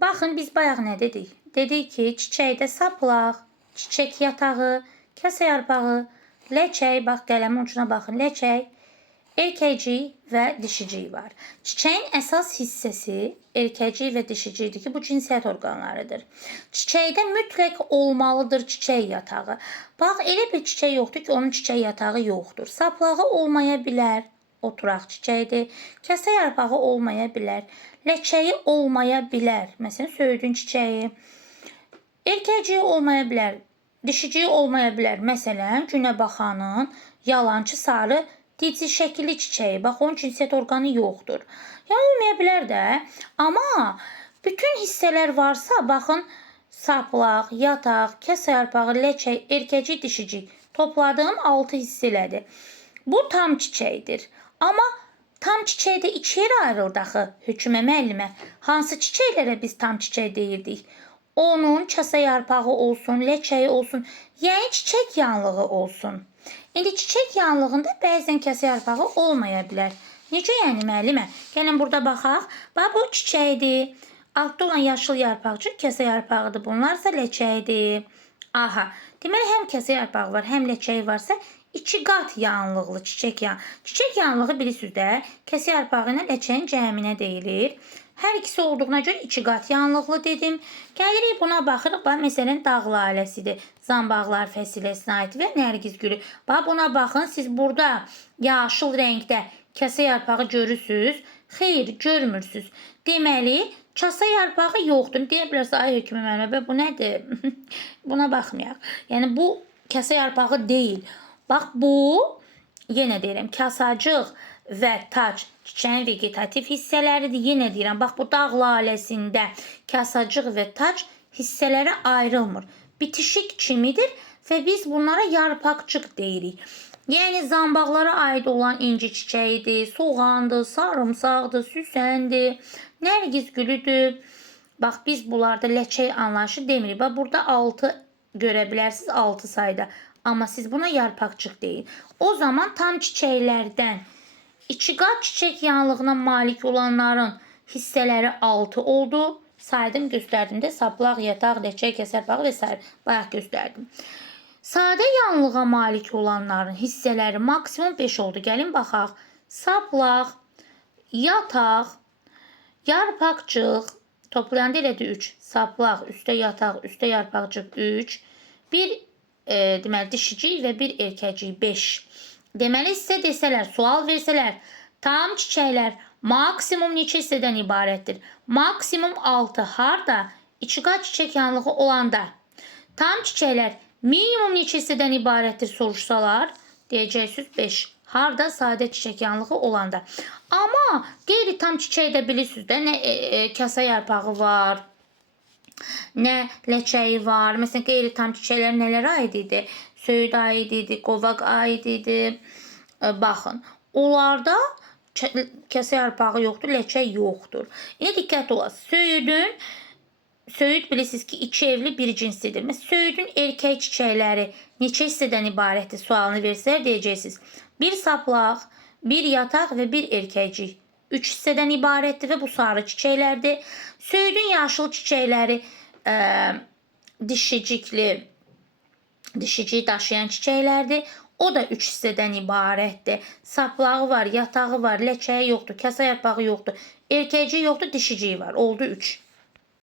Baxın, biz bayaq nə dedik? Dedik ki, çiçəkdə saplaq, çiçək yatağı, kəsə yarpağı, ləçək, bax qələmin ucuna baxın, ləçək, erkəcik və dişicik var. Çiçəyin əsas hissəsi erkəcik və dişicikdir ki, bu cinsiyyət orqanlarıdır. Çiçəkdə mütləq olmalıdır çiçək yatağı. Bax, elə bir çiçək yoxdur ki, onun çiçək yatağı yoxdur. Saplağı olmaya bilər, oturaq çiçəkdir. Kəsə yarpağı olmaya bilər, ləçəyi olmaya bilər. Məsələn, söyüdün çiçəyi. Erkəciyi olmaya bilər, dişiciyi olmaya bilər. Məsələn, günəbaxanın yalançı sarı dici şəkilli çiçəyi. Bax, onun cinsiyyət orqanı yoxdur. Yəni, olmaya bilər də. Amma bütün hissələr varsa, baxın, saplaq, yataq, kəsə yarpağı, ləçək, erkəcik, dişicik. Topladığım 6 hissələrdir. Bu tam çiçəkdir. Amma tam çiçəkdə 2 yerə ayrıldı axı hökümə müəllimə. Hansı çiçəklərə biz tam çiçək deyirdik? Onun kəsə yarpağı olsun, ləçəyi olsun, yəni çiçək yanlığı olsun. İndi çiçək yanlığında bəzən kəsə yarpağı olmaya bilər. Necə yəni müəllimə? Gəlin burada baxaq. Bax, bu çiçəkdir. Altda olan yaşıl yarpaqcıq kəsə yarpağıdır. Bunlarsa ləçəkdir. Aha, deməli həm kəsə yarpağı var, həm ləçəyi varsa 2 qat yanlıqlı çiçək yanlığı. Çiçək yanlığı bilirsiniz də, kəsə yarpağı ilə ləçəyin cəminə deyilir. Hər ikisi olduğuna görə 2 qat yanlıqlı dedim. Gəlirik buna baxırıq. Bax, məsələn, dağ laləsidir. Zambaqlar fəsiləsinə aid və nərgiz gülü. Bax, buna baxın. Siz burada yaşıl rəngdə kəsə yarpağı görürsünüz. Xeyr, görmürsünüz. Deməli, kəsə yarpağı yoxdur. Deyə bilərsə, ay hökmə müəllimə, bu nədir? Buna baxmayaq. Yəni, bu kəsə yarpağı deyil. Bax, bu, yenə deyirəm, kasacıq və tac çiçəyin vegetativ hissələridir. Yenə deyirəm, bax, bu dağ laləsində kasacıq və tac hissələrə ayrılmır. Bitişik kimidir və biz bunlara yarpaqcıq deyirik. Yəni, zambaqlara aid olan inci çiçəyidir, soğandır, sarımsaqdır, süsəndir, nərgiz gülüdür. Bax, biz bunlarda ləçək anlayışı demirik. Bax, burada 6 görə bilərsiniz, 6 sayda. Amma siz buna yarpaqcıq deyin. O zaman tam çiçəklərdən 2 qat çiçək yanlığına malik olanların hissələri 6 oldu. Saydım, göstərdim də saplaq, yataq, ləçək, kəsə yarpağı və s. Bayaq göstərdim. Sadə yanlığa malik olanların hissələri maksimum 5 oldu. Gəlin baxaq. Saplaq, yataq, yarpaqcıq, toplayanda elədir 3. Saplaq, üstə yataq, üstə yarpaqcıq 3. Bir deməli, dişicik və bir erkəcik 5. Deməli, sizə desələr, sual versələr, tam çiçəklər maksimum neçə hissədən ibarətdir? Maksimum 6. Harda? 2 qat çiçək yanlığı olanda. Tam çiçəklər minimum neçə hissədən ibarətdir soruşsalar, deyəcəksiniz 5. Harda? Sadə çiçək yanlığı olanda. Amma qeyri tam çiçəkdə bilirsiniz də, nə kəsə yarpağı var, nə ləçəyi var. Məsələn, qeyri tam çiçəklər nələrə aid idi? Söyüd aid idi, qovaq aid idi. Baxın, onlarda kəsə yarpağı yoxdur, ləçək yoxdur. İndi diqqət olasınız. Söyüd bilirsiniz ki, 2 evli bir cinsidir. Məsələn, söyüdün erkək çiçəkləri neçə hissədən ibarətdir sualını versələr deyəcəksiniz. Bir saplaq, bir yataq və bir erkəcik. 3 hissədən ibarətdir və bu sarı çiçəklərdir. Söyüdün yaşıl çiçəkləri dişiciyi daşıyan çiçəklərdir. O da 3 hissədən ibarətdir. Saplağı var, yatağı var, ləçəyi yoxdur, kəsə yarpağı yoxdur, erkəciyi yoxdur, dişiciyi var. Oldu 3.